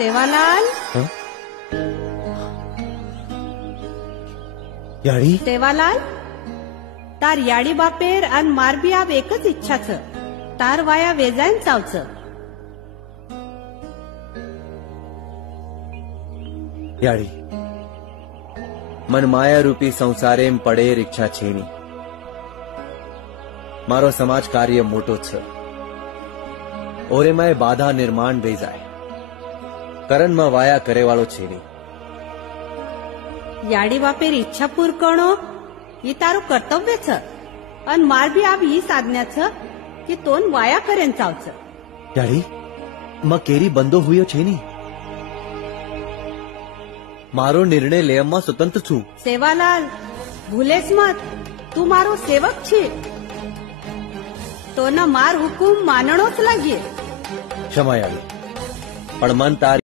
सेवालाल याड़ी सेवालाल तार याड़ी बापेर अन मार भी आप एकच इच्छा छ तार वाया वेजायन चावच याड़ी मन माया रूपी संसारे पड़ेर इच्छा छेनी मारो समाज कार्य मोटो छ ओरे में बाधा निर्माण बेजाय करण में वाया करे वालो छेनी याड़ी बापेर इच्छा पूर करणो ही तारू कर्तव्य छ अन मार भी आप ही साधन्या छ कि तोन वाया करेन चावच याड़ी म केरी बंदो हुयो छेनी मारो निर्णय लेવામાં स्वतंत्र छू सेवालाल भूलेस मत तू मारो सेवक छे तो न मार हुकुम मानणो ज लागे क्षमा याड़ी पण मन तारी